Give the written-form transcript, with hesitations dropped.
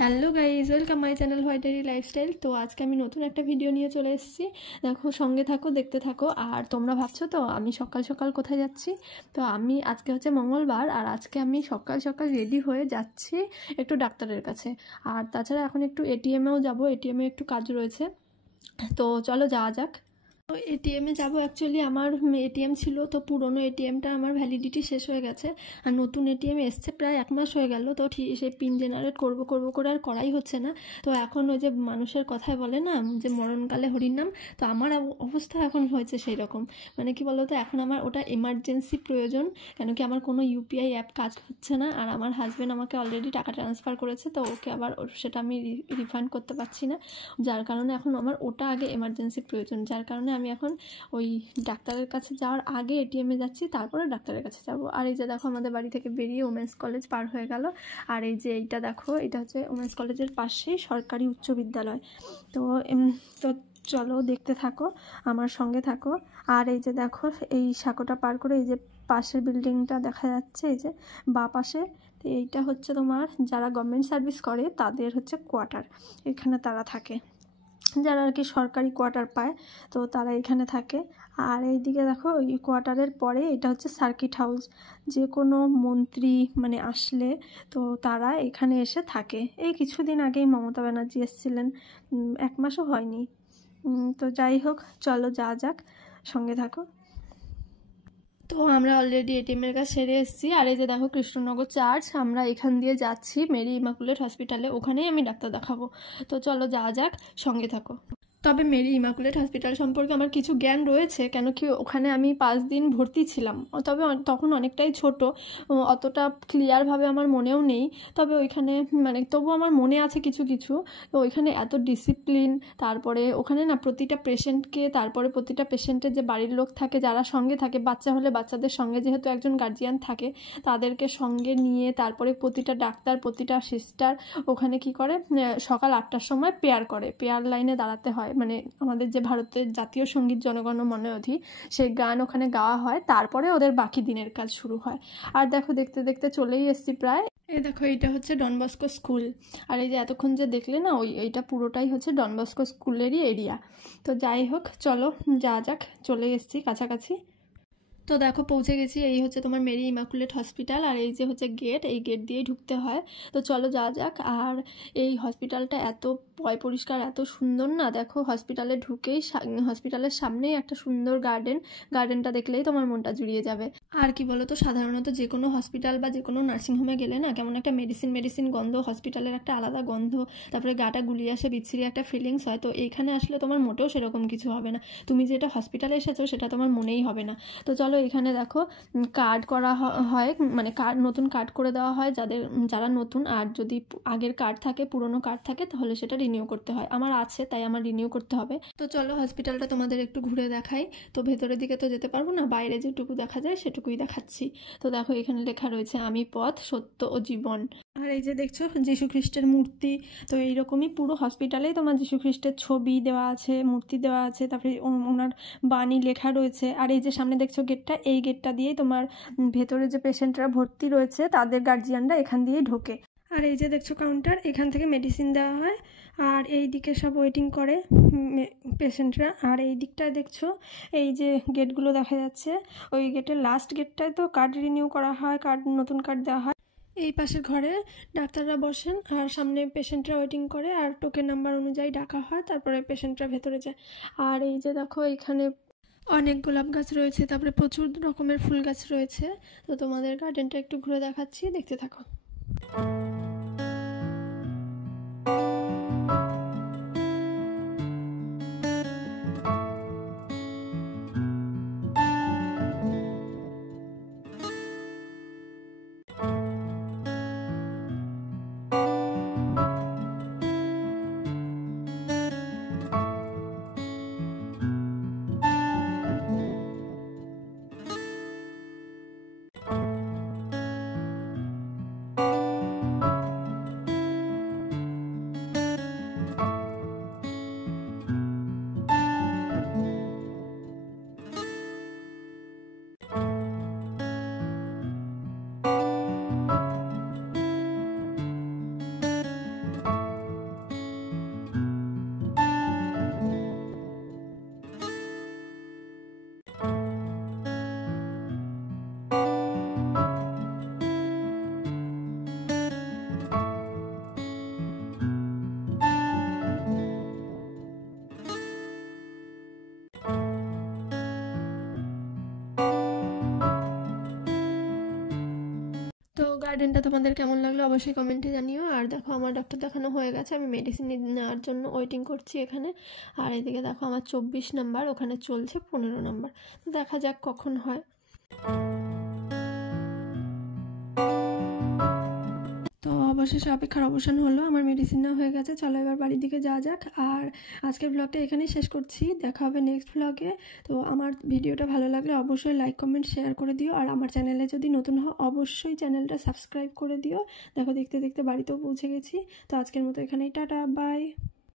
Hello guys, welcome my channel white diary lifestyle. তো আজকে আমি নতুন একটা ভিডিও নিয়ে চলে এসেছি। দেখো, সঙ্গে থাকো, দেখতে থাকো। আর তোমরা ভাবছো তো আমি সকাল সকাল কোথায় যাচ্ছি। তো আমি আজকে হচ্ছে মঙ্গলবার, আর আজকে আমি সকাল সকাল রেডি হয়ে যাচ্ছি একটু ডাক্তারের কাছে। আর তাছাড়া এখন একটু এটিএমেও যাবো, এটিএমে একটু কাজ রয়েছে। তো চলো যাওয়া যাক। তো এটিএমে যাবো। অ্যাকচুয়ালি আমার এটিএম ছিল, তো পুরনো এটিএমটা আমার ভ্যালিডিটি শেষ হয়ে গেছে। আর নতুন এটিএম এসছে প্রায় 1 মাস হয়ে গেল। তো ঠিক সেই পিন জেনারেট করবো করবো করে আর করাই হচ্ছে না। তো এখন ওই যে মানুষের কথায় বলে না যে মরণকালে হরির নাম, তো আমার অবস্থা এখন হয়েছে সেই রকম। মানে কি বলতো, এখন আমার ওটা এমার্জেন্সি প্রয়োজন। কেন কি আমার কোনো ইউপিআই অ্যাপ কাজ হচ্ছে না, আর আমার হাজব্যান্ড আমাকে অলরেডি টাকা ট্রান্সফার করেছে, তো ওকে আবার সেটা আমি রিফান্ড করতে পারছি না। যার কারণে এখন আমার ওটা আগে এমার্জেন্সি প্রয়োজন। যার কারণে আমি এখন ওই ডাক্তারের কাছে যাওয়ার আগে এটিএমে যাচ্ছি, তারপরে ডাক্তারের কাছে যাব। আর এই যে দেখো, আমাদের বাড়ি থেকে বেরিয়ে ওমেন্স কলেজ পার হয়ে গেল। আর এই যে এইটা দেখো, এটা হচ্ছে ওমেন্স কলেজের পাশেই সরকারি উচ্চ বিদ্যালয়। তো তো চলো দেখতে থাকো, আমার সঙ্গে থাকো। আর এই যে দেখো, এই সাঁকোটা পার করে এই যে পাশের বিল্ডিংটা দেখা যাচ্ছে, এই যে বাঁ পাশে। তো এইটা হচ্ছে তোমার যারা গভর্নমেন্ট সার্ভিস করে তাদের হচ্ছে কোয়ার্টার, এখানে তারা থাকে। যারা আর কি সরকারি কোয়ার্টার পায়, তো তারা এখানে থাকে। আর এইদিকে দেখো, এই কোয়ার্টারের পরে এটা হচ্ছে সার্কিট হাউস। যে কোনো মন্ত্রী মানে আসলে তো তারা এখানে এসে থাকে। এই কিছুদিন আগেই মমতা ব্যানার্জি এসেছিলেন, 1 মাসও হয়নি। তো যাই হোক, চলো যাওয়া যাক, সঙ্গে থাকো। তো আমরা অলরেডি এটিএমের কাছে সেরে এসেছি। আর এই যে দেখো, কৃষ্ণনগর চার্চ, আমরা এখান দিয়ে যাচ্ছি মেরি ইমাকুলেট হসপিটালে, ওখানেই আমি ডাক্তার দেখাবো। তো চলো যাওয়া যাক, সঙ্গে থাকো। তবে মেরি ইমাকুলেট হসপিটাল সম্পর্কে আমার কিছু জ্ঞান রয়েছে, কেন কি ওখানে আমি 5 দিন ভর্তি ছিলাম। তবে তখন অনেকটাই ছোট, অতটা ক্লিয়ারভাবে আমার মনেও নেই। তবে ওইখানে মানে তবু আমার মনে আছে কিছু কিছু। তো ওইখানে এত ডিসিপ্লিন, তারপরে ওখানে না প্রতিটা পেশেন্টকে, তারপরে প্রতিটা পেশেন্টের যে বাড়ির লোক থাকে, যারা সঙ্গে থাকে, বাচ্চা হলে বাচ্চাদের সঙ্গে যেহেতু একজন গার্জিয়ান থাকে, তাদেরকে সঙ্গে নিয়ে তারপরে প্রতিটা ডাক্তার, প্রতিটা সিস্টার ওখানে কি করে, সকাল 8টার সময় প্রেয়ার করে, প্রেয়ার লাইনে দাঁড়াতে হয়। মানে আমাদের যে ভারতের জাতীয় সঙ্গীত জনগণ মন অধি, সেই গান ওখানে গাওয়া হয়, তারপরে ওদের বাকি দিনের কাজ শুরু হয়। আর দেখো, দেখতে দেখতে চলেই এসছি প্রায়। এই দেখো, এইটা হচ্ছে ডন বস্কো স্কুল। আর এই যে এতক্ষণ যে দেখলে না, এইটা পুরোটাই হচ্ছে ডন বস্কো স্কুলেরই এরিয়া। তো যাই হোক, চলো যা যাক, চলে এসছি কাছাকাছি। তো দেখো, পৌঁছে গেছি। এই হচ্ছে তোমার মেরি ইমাকুলেট হসপিটাল, আর এই যে হচ্ছে গেট, এই গেট দিয়েই ঢুকতে হয়। তো চলো যাওয়া যাক। আর এই হসপিটালটা এত পরিষ্কার, এত সুন্দর না। দেখো, হসপিটালে ঢুকেই হসপিটালের সামনেই একটা সুন্দর গার্ডেনটা দেখলেই তোমার মনটা জুড়িয়ে যাবে। আর কি বলো তো, সাধারণত যে কোনো হসপিটাল বা যে কোনো নার্সিংহোমে গেলে না, কেমন একটা মেডিসিন গন্ধ, হসপিটালের একটা আলাদা গন্ধ, তারপরে গাটা গুলিয়ে আসে, বিচ্ছিরি একটা ফিলিংস হয়। তো এইখানে আসলে তোমার মোটেও সেরকম কিছু হবে না। তুমি যেটা হসপিটালে এসেছো সেটা তোমার মনেই হবে না। তো চলো, এখানে দেখো কার্ড করা হয়, মানে নতুন কার্ড করে দেওয়া হয় যারা নতুন। আর যদি আগের কার্ড থাকে, পুরনো কার্ড থাকে, তাহলে সেটা রিনিউ করতে হয়। আমার আছে, তাই আমার রিনিউ করতে হবে। তো চলো, হসপিটালটা তোমাদের একটু ঘুরে দেখাই। তো ভেতরের দিকে তো যেতে পারবো না, বাইরে যেটুকু দেখা যায় সেটুকুই দেখাচ্ছি। তো দেখো, এখানে লেখা রয়েছে আমি পথ, সত্য ও জীবন। আর এই যে দেখছো, যীশু খ্রিস্টের মূর্তি। তো এইরকমই পুরো হসপিটালেই তোমার যীশু খ্রিস্টের ছবি দেওয়া আছে, মূর্তি দেওয়া আছে, তারপরে ওনার বাণী লেখা রয়েছে। আর এই যে সামনে দেখছো গেটটা, এই গেটটা দিয়েই তোমার ভেতরে যে পেশেন্টরা ভর্তি রয়েছে তাদের গার্জিয়ানরা এখান দিয়েই ঢোকে। আর এই যে দেখছো কাউন্টার, এখান থেকে মেডিসিন দেওয়া হয়। আর এই দিকে সব ওয়েটিং করে পেশেন্টরা। আর এই দিকটায় দেখছো, এই যে গেটগুলো দেখা যাচ্ছে, ওই গেটের লাস্ট গেটটায় তো কার্ড রিনিউ করা হয়, নতুন কার্ড দেওয়া হয়। এই পাশের ঘরে ডাক্তাররা বসেন, আর সামনে পেশেন্টরা ওয়েটিং করে, আর টোকেন নাম্বার অনুযায়ী ডাকা হয়, তারপরে পেশেন্টরা ভেতরে যায়। আর এই যে দেখো, এখানে অনেক গোলাপ গাছ রয়েছে, তারপরে প্রচুর রকমের ফুল গাছ রয়েছে। তো তোমাদের গার্ডেনটা একটু ঘুরে দেখাচ্ছি, দেখতে থাকো। গার্ডেনটা তোমাদের কেমন লাগলো অবশ্যই কমেন্টে জানিও। আর দেখো আমার ডক্টর দেখানো হয়ে গেছে, আমি মেডিসিন নেওয়ার জন্য ওয়েটিং করছি এখানে। আর এদিকে দেখো আমার 24 নাম্বার, ওখানে চলছে 15 নাম্বার। দেখা যাক কখন হয়। তো অবশেষে অপেক্ষার অবসান হলো, আমার মেডিসিন নেওয়া হয়ে গেছে। চলো এবার বাড়ির দিকে যাওয়া যাক। আর আজকের ব্লগটা এখানেই শেষ করছি, দেখা হবে নেক্সট ব্লগে। তো আমার ভিডিওটা ভালো লাগলে অবশ্যই লাইক কমেন্ট শেয়ার করে দিও। আর আমার চ্যানেলে যদি নতুন হও অবশ্যই চ্যানেলটা সাবস্ক্রাইব করে দিও। দেখো দেখতে দেখতে বাড়িতেও পৌঁছে গেছি। তো আজকের মতো এখানেই, টাটা বাই।